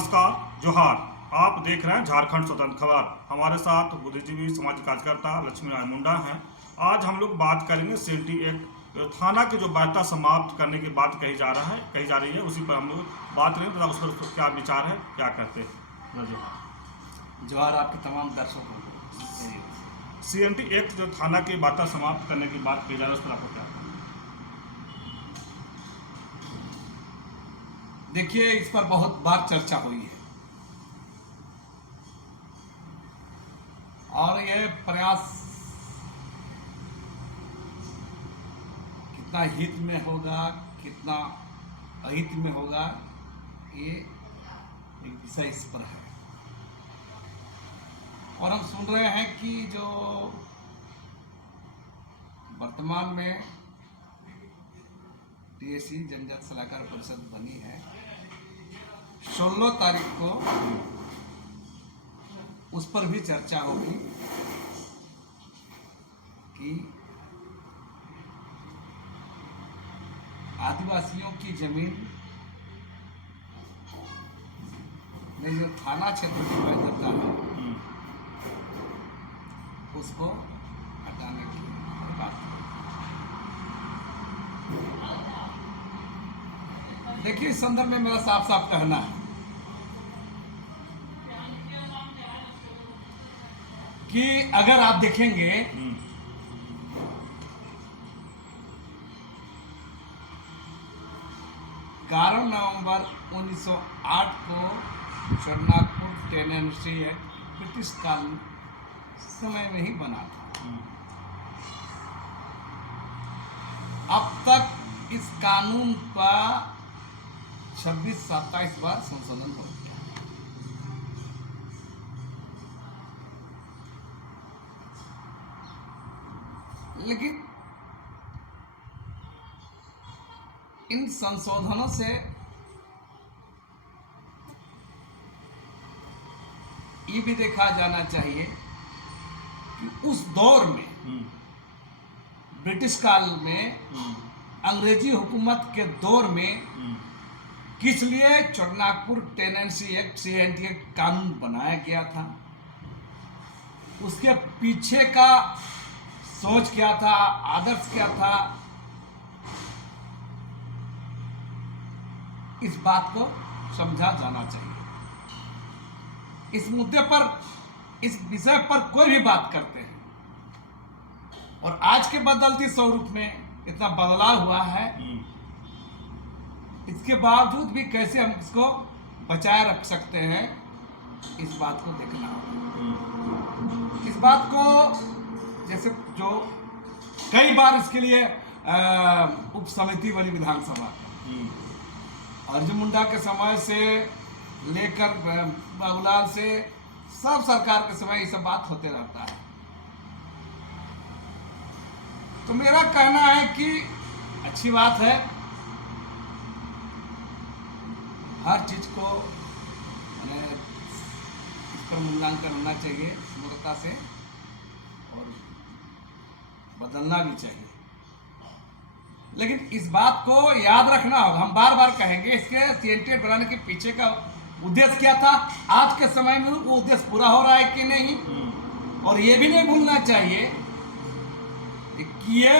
नमस्कार, जोहार। आप देख रहे हैं झारखंड स्वतंत्र खबर। हमारे साथ बुद्धिजीवी समाज कार्यकर्ता लक्ष्मी नारायण मुंडा हैं। आज हम लोग बात करेंगे सीएनटी एक्ट थाना की जो वैधता समाप्त करने की बात कही जा रही है, उसी पर हम लोग बात करेंगे तथा उस पर क्या विचार है, क्या करते हैं। जोहार आपके तमाम दर्शकों को। सीएनटी एक्ट जो थाना की वैधता समाप्त करने की बात कही जा रही है, उस पर आपको क्या कहना है? देखिए, इस पर बहुत बार चर्चा हुई है और यह प्रयास कितना हित में होगा, कितना अहित में होगा, ये एक विषय इस पर है। और हम सुन रहे हैं कि जो वर्तमान में टीएसी जनजाति सलाहकार परिषद बनी है, 16 तारीख को उस पर भी चर्चा होगी कि आदिवासियों की जमीन में जो थाना क्षेत्र की वैधता है उसको हटाने की बात। देखिए, इस संदर्भ में मेरा साफ साफ कहना है कि अगर आप देखेंगे 11 नवंबर 1908 को चरनागपुर टेनेंसी एक्ट ब्रिटिश काल समय में ही बना था। अब तक इस कानून का 26-27 बार संशोधन हो गया। लेकिन इन संशोधनों से ये भी देखा जाना चाहिए कि उस दौर में ब्रिटिश काल में अंग्रेजी हुकूमत के दौर में किस लिए चरनागपुर टेनेंसी एक्ट सीएनटी एक्ट कानून बनाया गया था, उसके पीछे का सोच क्या था, आदर्श क्या था, इस बात को समझा जाना चाहिए। इस मुद्दे पर, इस विषय पर कोई भी बात करते हैं और आज के बदलते स्वरूप में इतना बदलाव हुआ है, इसके बावजूद भी कैसे हम इसको बचाए रख सकते हैं, इस बात को देखना होगा। इस बात को जैसे जो कई बार इसके लिए उप समिति बनी विधानसभा, अर्जुन मुंडा के समय से लेकर बाबूलाल से सब सरकार के समय ये सब बात होते रहता है। तो मेरा कहना है कि अच्छी बात है, हर चीज को इस पर मूल्यांकन होना चाहिए समग्रता से और बदलना भी चाहिए। लेकिन इस बात को याद रखना होगा, हम बार बार कहेंगे, इसके सीएनटी बनाने के पीछे का उद्देश्य क्या था, आज के समय में वो उद्देश्य पूरा हो रहा है कि नहीं। और ये भी नहीं भूलना चाहिए कि ये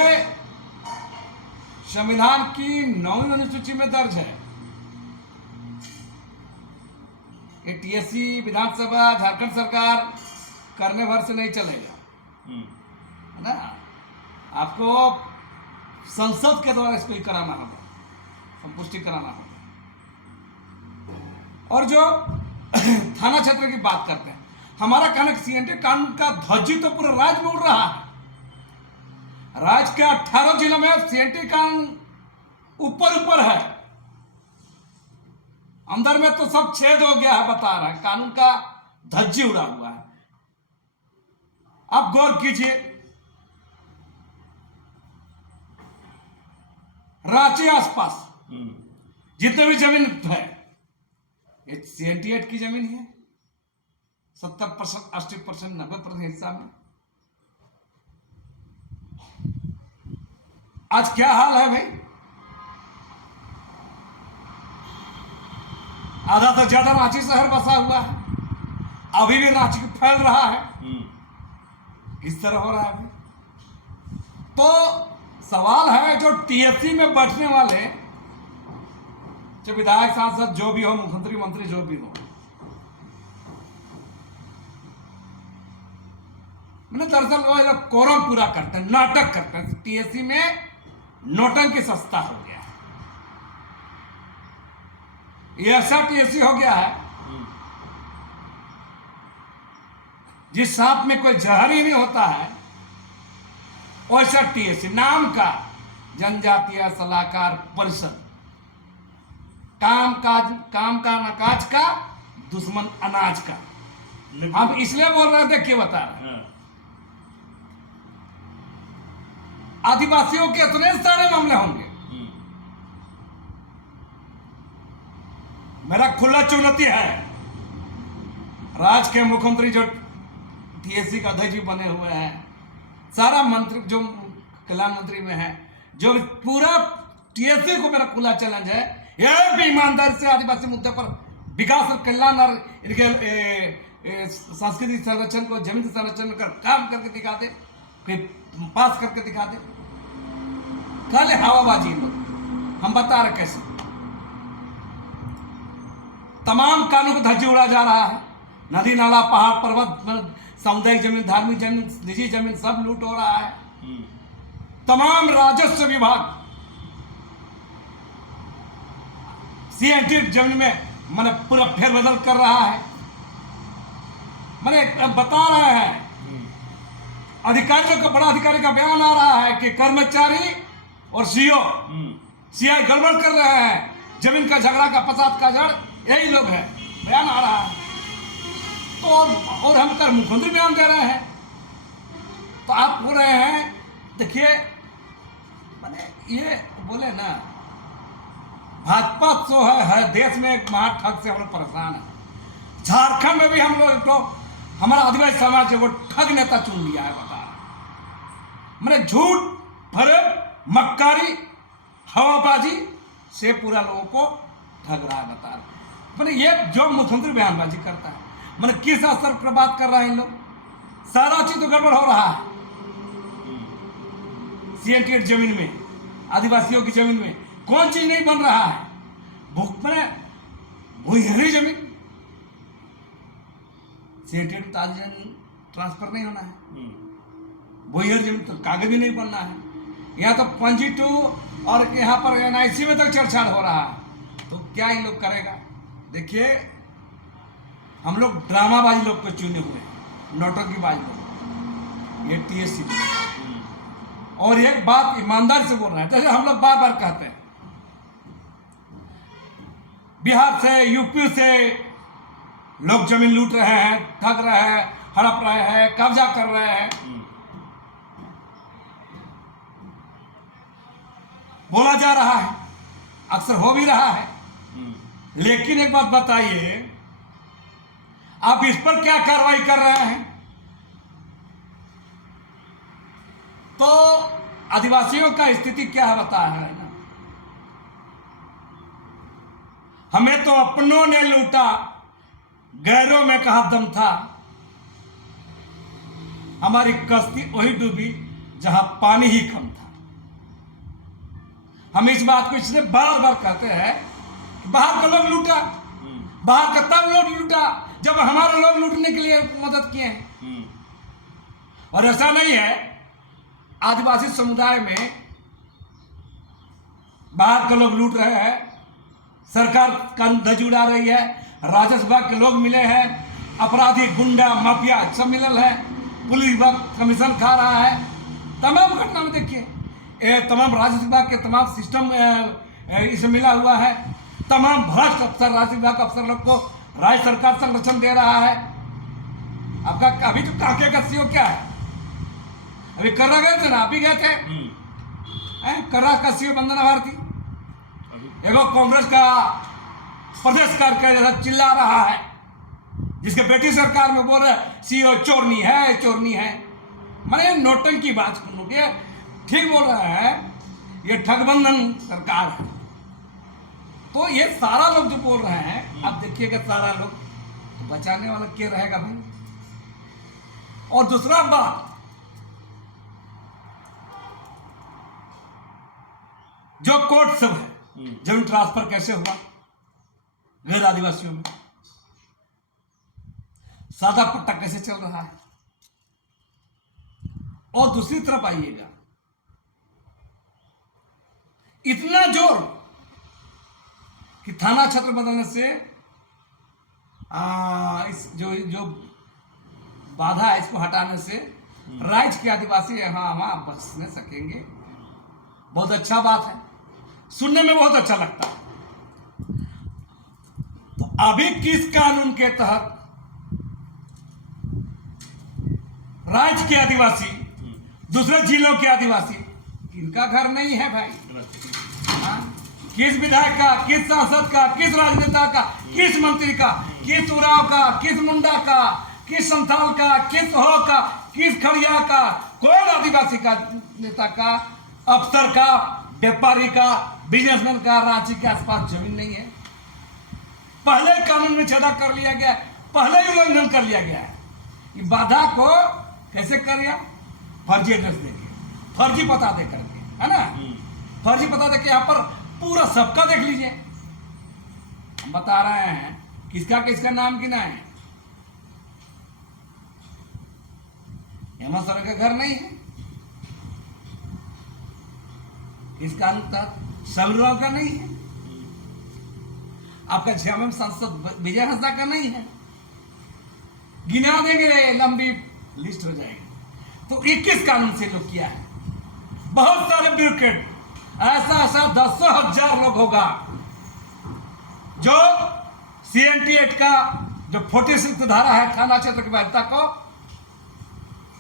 संविधान की 9वीं अनुसूची में दर्ज है। ये टीएससी विधानसभा झारखंड सरकार करने भर से नहीं चलेगा, है ना। आपको संसद के द्वारा इसको कराना होगा, संपुष्टि कराना होगा। और जो थाना क्षेत्र की बात करते हैं, हमारा कहना सीएनटी कानून का ध्वजी तो पूरे राज्य में उड़ रहा है। राज्य के 18 जिलों में सीएनटी कानून ऊपर है, अंदर में तो सब छेद हो गया है, बता रहे हैं, कानून का धज्जी उड़ा हुआ है। आप गौर कीजिए, रांची आसपास जितने भी जमीन है, ये सीएनटी एक्ट की जमीन है। 70%, 80%, 90% हिस्सा में आज क्या हाल है भाई। आधा से ज्यादा रांची शहर बसा हुआ है, अभी भी रांची फैल रहा है। किस तरह हो रहा है अभी? तो सवाल है, जो टीएससी में बैठने वाले, जो विधायक सांसद जो भी हो, मुख्यमंत्री मंत्री जो भी हो, मैंने दरअसल वो लोग कोरम पूरा करते हैं, नाटक करते हैं। टीएससी में नोटंकी सस्ता हो गया है। ये ऐसा टीएससी हो गया है जिस सांप में कोई जहर ही नहीं होता है, वैसा टीएससी नाम का जनजातीय सलाहकार परिषद, काम का नकाज का, दुश्मन अनाज का। हम इसलिए बोल रहे थे, देखिए बता रहे हैं, आदिवासियों के इतने सारे मामले होंगे। मेरा खुला चुनौती है, राज्य के मुख्यमंत्री जो टीएससी का अध्यक्ष भी बने हुए हैं, सारा मंत्री जो कल्याण मंत्री में है, जो पूरा टीएससी को मेरा खुला चैलेंज है, यह भी ईमानदारी से आदिवासी मुद्दे पर विकास और कल्याण और इनके सांस्कृतिक संरक्षण को, जमीन संरक्षण कर काम करके दिखा दे, कोई पास करके दिखा दे। खाली हवाबाजी लोग, हम बता रहे कैसे तमाम कानून को धज्जी उड़ा जा रहा है। नदी नाला पहाड़ पर्वत सामुदायिक जमीन, धार्मिक जमीन, निजी जमीन सब लूट हो रहा है। तमाम राजस्व विभाग सीएनटी जमीन में मैंने पूरा फेरबदल कर रहा है। मैंने बता रहे हैं, अधिकारियों का, बड़ा अधिकारी का बयान आ रहा है कि कर्मचारी और सीआई गड़बड़ कर रहे हैं, जमीन का झगड़ा का फसाद का जड़ यही लोग हैं, बयान आ रहा है। तो और हम कर मुख्यमंत्री बयान दे रहे हैं, तो आप बोल रहे हैं, देखिए मैंने ये बोले ना, भाजपा तो है देश में एक महाठग से हम लोग परेशान है। झारखंड में भी हम लोग तो हमारा आदिवासी समाज वो ठग नेता चुन लिया है, बता रहा मैंने झूठ भरे मक्कारी हवाबाजी से पूरा लोगों को ठग रहा है, बता रहा मैंने। ये जो मुख्यमंत्री बयानबाजी करता है, मैंने किस स्तर पर बात कर रहा है, इन लोग सारा चीज तो गड़बड़ हो रहा है। सीएनटी जमीन में, आदिवासियों की जमीन में कौन चीज नहीं बन रहा है? भूहरी जमीन, सीएनटी ट्रांसफर नहीं होना है, भूहरी जमीन तो कागज भी नहीं बनना है। यहाँ तो पंजी टू और यहाँ पर एनआईसी में तक छेड़छाड़ हो रहा है, तो क्या ये लोग करेगा? देखिए, हम लोग ड्रामाबाजी लोग को चुने हुए हैं, नौटंकीबाज लोग, ये टीएससी। और एक बात ईमानदार से बोल रहे हैं, जैसे हम लोग बार बार कहते हैं, बिहार से, यूपी से लोग जमीन लूट रहे हैं, ठग रहे हैं, हड़प रहे हैं, कब्जा कर रहे हैं, बोला जा रहा है, अक्सर हो भी रहा है। लेकिन एक बात बताइए, आप इस पर क्या कार्रवाई कर रहे हैं? तो आदिवासियों का स्थिति क्या है बता है ना, हमें तो अपनों ने लूटा, गैरों में कहां दम था। हमारी कश्ती वही डूबी जहां पानी ही कम था। हम इस बात को इसलिए बार बार कहते हैं कि बाहर का लोग लूटा, बाहर का तब लोग लूटा जब हमारे लोग लूटने के लिए मदद किए हैं। और ऐसा नहीं है, आदिवासी समुदाय में बाहर के लोग लूट रहे हैं, सरकार का धज्जी उड़ा रही है, राजस्व विभाग के लोग मिले हैं, अपराधी गुंडा माफिया सब मिलल है, पुलिस विभाग कमीशन खा रहा है। तमाम घटना में देखिए, तमाम राजस्व विभाग के तमाम सिस्टम इसमें मिला हुआ है। तमाम भ्रष्ट अफसर, राजस्व विभाग अफसर लोग को राज्य सरकार संरक्षण दे रहा है। आपका अभी तो कांके का सीओ क्या है? अभी कर्रा गए थे ना, आप ही गए थे, कर्रा का सीओ वंदना भारती, एगो कांग्रेस का प्रदेश कार्यकारिणी चिल्ला रहा है, जिसके बेटी सरकार में बोल रहे सीओ चोरनी है, चोरनी है। मैंने नोटंकी बात सुनो, ये ठीक बोल रहे हैं, ये ठगबंधन सरकार है। तो ये सारा लोग जो बोल रहे हैं, अब देखिएगा सारा लोग, तो बचाने वाला क्या रहेगा भाई। और दूसरा बात, जो कोर्ट सब है, जमीन ट्रांसफर कैसे हुआ गैर आदिवासियों में, सादा पट्टा कैसे चल रहा है। और दूसरी तरफ आइएगा, इतना जोर कि थाना क्षेत्र बदलने से इस जो बाधा है इसको हटाने से राज्य के आदिवासी यहाँ वहां बसने सकेंगे। बहुत अच्छा बात है, सुनने में बहुत अच्छा लगता है। तो अभी किस कानून के तहत राज्य के आदिवासी, दूसरे जिलों के आदिवासी, इनका घर नहीं है भाई। किस विधायक का, किस सांसद का, किस राजनेता का, किस मंत्री का, किस उराव का, किस मुंडा का, किस संथाल का, किस हो का, किस खड़िया का, कोई आदिवासी का नेता का, अफसर का, व्यापारी का, बिजनेसमैन का रांची के आसपास जमीन नहीं है। पहले कानून में छेदा कर लिया गया, पहले ही उल्लंघन कर लिया गया है। ये बाधा को कैसे कर लिया? फर्जी एड्रेस देके, फर्जी पता दे करके, है ना, फर्जी पता दे के यहाँ पर पूरा सबका देख लीजिए। हम बता रहे हैं किसका किसका नाम गिना है। हेमंत सोरेन का घर नहीं है, इस कानून तहत समीर का नहीं है, आपका छह सांसद विजय हंसदा का नहीं है। गिना देंगे, लंबी लिस्ट हो जाएगी। तो 21 कानून से लोग किया है। बहुत सारे ब्यूरोक्रेट, ऐसा 10,000 लोग होगा जो CNT एक्ट का जो 46 धारा है थाना क्षेत्र की वैधता को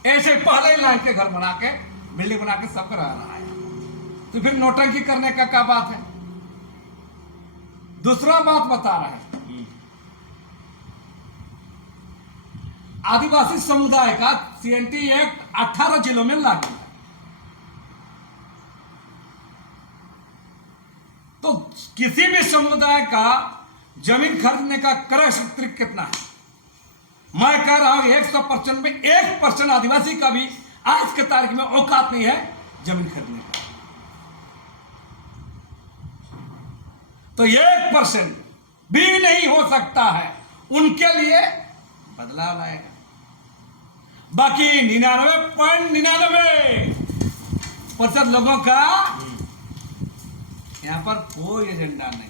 ऐसे पहले ही लाइन के घर बना के, बिल्डिंग बना के सब रह रहा है। तो फिर नोटंकी करने का क्या बात है? दूसरा बात बता रहे हैं, आदिवासी समुदाय का CNT एक्ट 18 जिलों में लागू है। तो किसी भी समुदाय का जमीन खरीदने का क्रय शक्ति कितना है? मैं कह रहा हूं 100% में 1% आदिवासी का भी आज के तारीख में औकात नहीं है जमीन खरीदने का। तो 1% भी नहीं हो सकता है, उनके लिए बदलाव लाएगा। बाकी 99.99% लोगों का यहां पर कोई एजेंडा नहीं।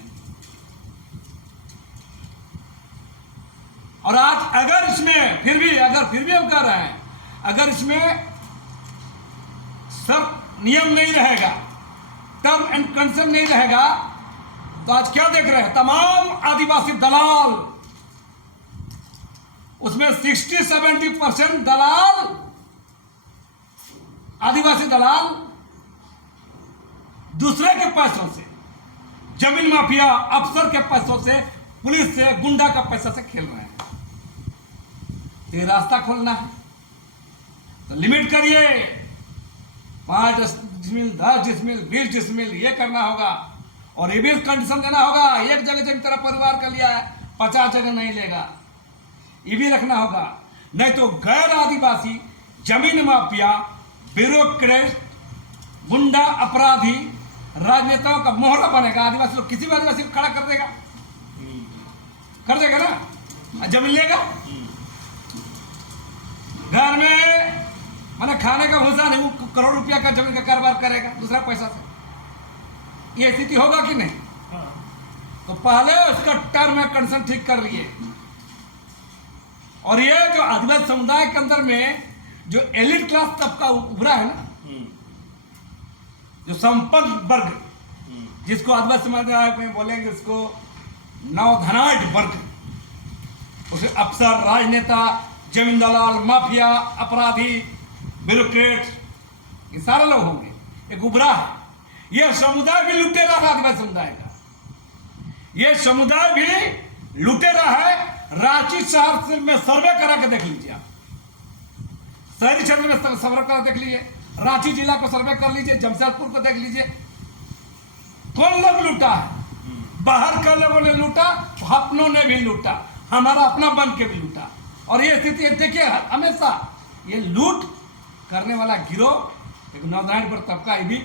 और आज अगर इसमें फिर भी हम कह रहे हैं, अगर इसमें सब नियम नहीं रहेगा, टर्म एंड कंडीशन नहीं रहेगा, तो आज क्या देख रहे हैं? तमाम आदिवासी दलाल, उसमें 60-70% दलाल, आदिवासी दलाल दूसरे के पैसों से, जमीन माफिया अफसर के पैसों से, पुलिस से, गुंडा का पैसा से खेल रहे हैं। ये रास्ता खोलना है तो लिमिट करिए, 5 डिसमिल, 10 डिसमिल, 20 डिसमिल ये करना होगा। और ये भी कंडीशन देना होगा, एक जगह जमीन तेरा परिवार का लिया है, 50 जगह नहीं लेगा, ये भी रखना होगा। नहीं तो गैर आदिवासी जमीन माफिया, ब्यूरोक्रेट, गुंडा, अपराधी, राजनेताओं का मोहरा बनेगा। आदिवासी लोग किसी भी आदिवासी को खड़ा कर देगा ना, जमीन लेगा, घर में मैंने खाने का भूसा नहीं, वो करोड़ रुपया का जमीन का कारोबार करेगा दूसरा पैसा से। ये स्थिति होगा कि नहीं? तो पहले उसका टर्म एंड कंडीशन ठीक कर लिए। और ये जो आदिवासी समुदाय के अंदर में जो एलिट क्लास तबका उभरा है ना, जो संपन्न वर्ग, जिसको आदिवासी समुदाय में बोलेंगे उसको नवधनाढ़ वर्ग, उसे अफसर, राजनेता, जमीन दलाल, माफिया, अपराधी, ब्यूरोक्रेट, ये सारे लोग होंगे। एक उभरा है, यह समुदाय भी लुटेरा है आदिवासी समुदाय का, यह समुदाय भी लुटेरा है। रांची शहर में सर्वे करा के देख लीजिए, आप शहरी क्षेत्र में सर्वे करा देख लीजिए, रांची जिला को सर्वे कर लीजिए, जमशेदपुर को देख लीजिए, कौन लोग लूटा है। बाहर के लोगों ने लूटा, अपनों ने भी लूटा, हमारा अपना बन के भी लूटा। और ये स्थिति देखिए, हमेशा ये लूट करने वाला गिरोह एक नौजवान तबका, ये भी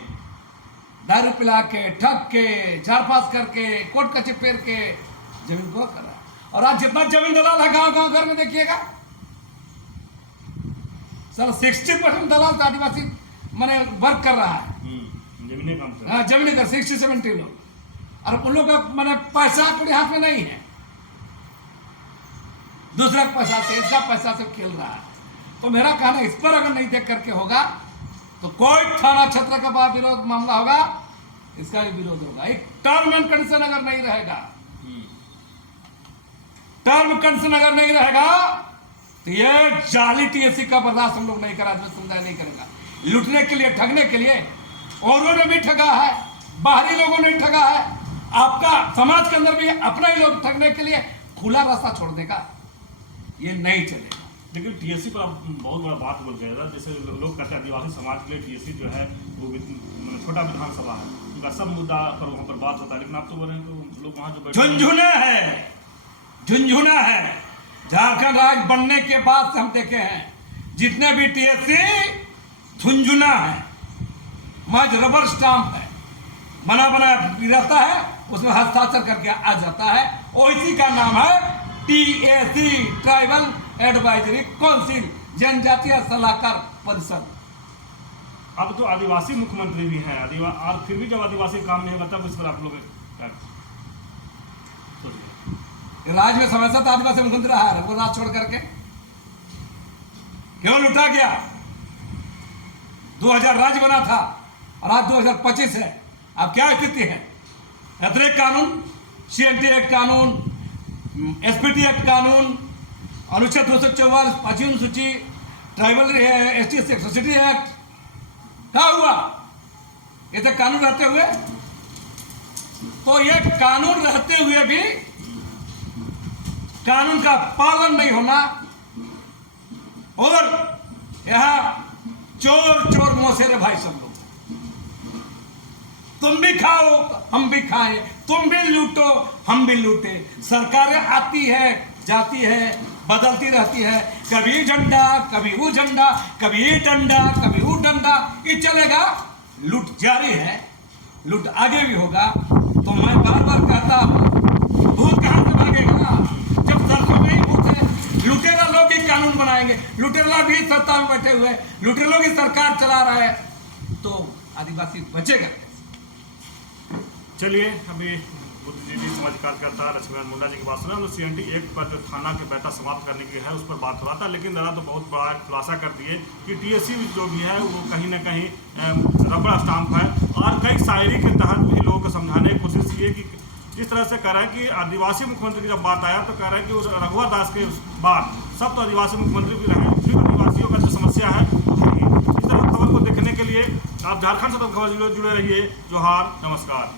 दारू पिला के, ठग के, झाड़पास करके, कोर्ट कचहरी पेर के जमीन को कर रहा है। और आज जितना जमीन दलाल है गांव गांव घर में देखिएगा, सर 60% दलाल तो आदिवासी मैंने वर्क कर रहा है। जमीनें कम से हाँ, जमीन का 60-70 लोग, और उन लोगों का मैंने पैसा कोई हाथ में नहीं है, दूसरा पैसा से, इसका पैसा से खेल रहा है। तो मेरा कहना, इस पर अगर नहीं देख करके होगा तो कोई थाना क्षेत्र का विरोध मामला होगा, इसका भी विरोध होगा। एक टर्म एंड कंडीशन अगर नहीं रहेगा, टर्म कंडीशन अगर नहीं रहेगा तो ये जाली टीएससी का बर्दाश्त हम लोग नहीं करा, समुदाय नहीं करेगा। लूटने के लिए, ठगने के लिए औरों ने भी ठगा है, बाहरी लोगों ने ठगा है, आपका समाज के अंदर भी अपने ही लोग ठगने के लिए खुला रास्ता छोड़ देगा, ये नहीं चलेगा। लेकिन टीएससी पर आप बहुत बड़ा बात बोल गए था। जैसे लोग कहते हैं आदिवासी समाज के लिए टीएससी जो है वो छोटा विधानसभा है, उनका सब मुद्दा पर वहाँ पर बात होता है, लेकिन आप तो बोल रहे हैं कि लोग वहाँ जो झुंझुना है, झुंझुना है। झारखंड राज्य बनने के बाद से हम देखे हैं जितने भी टीएससी झुंझुना है, मज रबर स्टाम्प है, बना बनाया रहता है, उसमें हस्ताक्षर करके आ जाता है, और इसी का नाम है टीएसी, ट्राइबल एडवाइजरी काउंसिल, जनजातीय सलाहकार परिषद। अब तो आदिवासी मुख्यमंत्री भी हैं, और फिर भी जब आदिवासी काम नहीं होगा तब इस पर आप लोग क्या सोचिए? राज्य में समय से आदिवासी मुख्यमंत्री रहा है, वो राज छोड़ करके क्यों लुटा गया? 2000 राज्य बना था और आज 2025 है। अब क्या स्थिति है? एथनिक कानून, सीएनटी एक्ट कानून, एसपीटी एक्ट कानून, अनुच्छेद 244 5वीं अनुसूची, ट्राइबल एसटी सोसाइटी एक्ट, क्या हुआ? ये तो कानून रहते हुए, तो ये कानून रहते हुए भी कानून का पालन नहीं होना, और यहां चोर चोर मौसेरे भाई सब लोग, तुम भी खाओ हम भी खाएं, तुम भी लूटो हम भी लूटे। सरकारें आती है जाती है, बदलती रहती है, कभी झंडा कभी वो झंडा, कभी ये डंडा कभी वो डंडा, ये चलेगा। लूट जारी है, लूट आगे भी होगा। तो मैं बार बार कहता हूं, भूत कहां से भागेगा? जब सरसों में ही भूत है, लुटेरा लोग ही कानून बनाएंगे, लुटेरा भी सत्ता में बैठे हुए, लुटेरा लोग ही सरकार चला रहा है, तो आदिवासी बचेगा। चलिए, अभी बुद्धिजीवी समाज कार्यकर्ता लक्ष्मीनारायण मुंडा जी की बात सुना। हम सीएनटी एक्ट पर जो थाना के बैठा समाप्त करने की है उस पर बात हो रहा था, लेकिन दादा तो बहुत बड़ा खुलासा कर दिए कि टीएससी जो भी है वो कहीं ना कहीं रबड़ स्टाम्प है, और कई शायरी के तहत भी लोगों को समझाने की कोशिश की है कि इस तरह से कह रहा है कि आदिवासी मुख्यमंत्री की जब बात आया तो कह रहा है कि रघुवर दास के बाद सब तो आदिवासी मुख्यमंत्री भी रहे, फिर आदिवासियों का जो समस्या है इस तरह खबर को देखने के लिए आप झारखंड से तो खबर जुड़े रहिए। जोहार, नमस्कार।